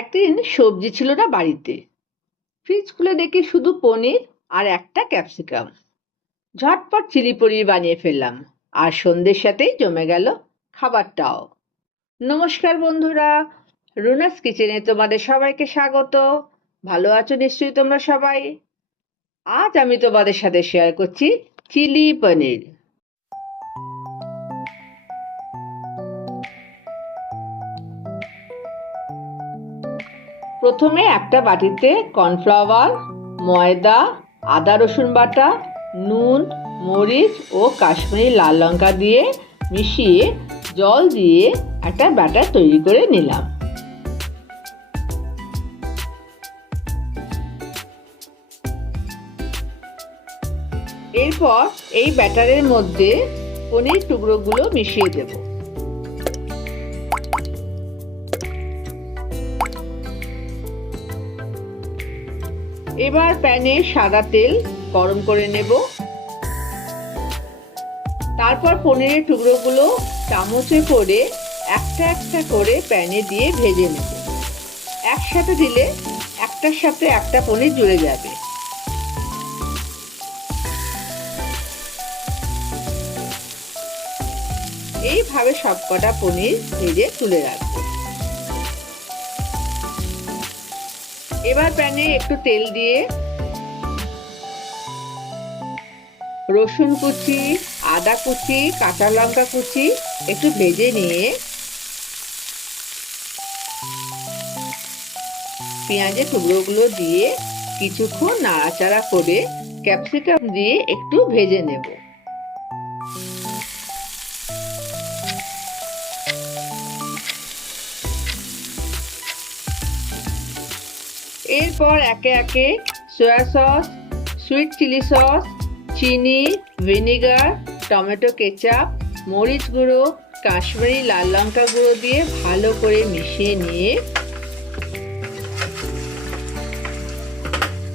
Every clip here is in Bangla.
একদিন সবজি ছিল না বাড়িতে। ফ্রিজ খুলে দেখি শুধু পনির আর একটা ক্যাপসিকাম। ঝটপট চিলি পনির বানিয়ে ফেললাম, আর সন্ধ্যের সাথেই জমে গেল খাবারটাও। নমস্কার বন্ধুরা, রুনাস কিচেনে তোমাদের সবাইকে স্বাগত। ভালো আছো নিশ্চয়ই তোমরা সবাই। আজ আমি তোমাদের সাথে শেয়ার করছি চিলি পনির। প্রথমে একটা বাটিতে কর্নফ্লাওয়ার, ময়দা, আদা রসুন বাটা, নুন, মরিচ ও কাশ্মীরি লাল লঙ্কা দিয়ে মিশিয়ে জল দিয়ে একটা ব্যাটার তৈরি করে নিলাম। এরপর এই ব্যাটারের মধ্যে পনির টুকরোগুলো মিশিয়ে দেব। এবার প্যানে সাদা তেল গরম করে নেব। তারপর পনিরের টুকরোগুলো চামচে করে একটা একটা করে প্যানে দিয়ে ভেজে নেব। একসাথে দিলে একটার সাথে একটা পনির জুড়ে যাবে। এইভাবে সবকটা পনির ভেজে তুলে রাখবো। এবার প্যানে একটু তেল দিয়ে রসুন কুচি, আদা কুচি, কাঁচা লঙ্কা কুচি একটু ভেজে নিয়ে পেঁয়াজের টুকরোগুলো দিয়ে কিছুক্ষণ নাড়াচাড়া করে ক্যাপসিকাম দিয়ে একটু ভেজে নেব। এরপর একে একে soya sauce, sweet chilli sauce, চিনি, ভিনেগার, টমেটো কেচাপ, মরিচ গুঁড়ো, কাশ্মীরি লাল লঙ্কা গুঁড়ো দিয়ে ভালো করে মিশিয়ে নিয়ে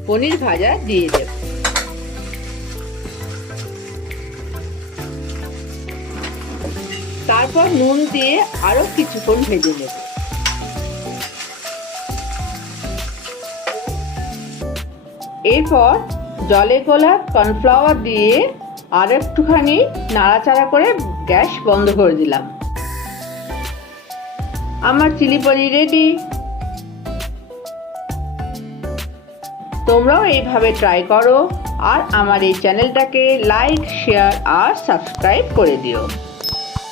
পনির ভাজা দিয়ে দেব। তারপর নুন দিয়ে আরো কিছুক্ষণ ভেজে নেব। এরপর জলে গোলা কর্নফ্লাওয়ার দিয়ে আর একটুখানি নাড়াচাড়া করে গ্যাস বন্ধ করে দিলাম। আমার চিলি পনির রেডি। তোমরাও এইভাবে ট্রাই করো আর আমার এই চ্যানেলটাকে লাইক, শেয়ার আর সাবস্ক্রাইব করে দিও।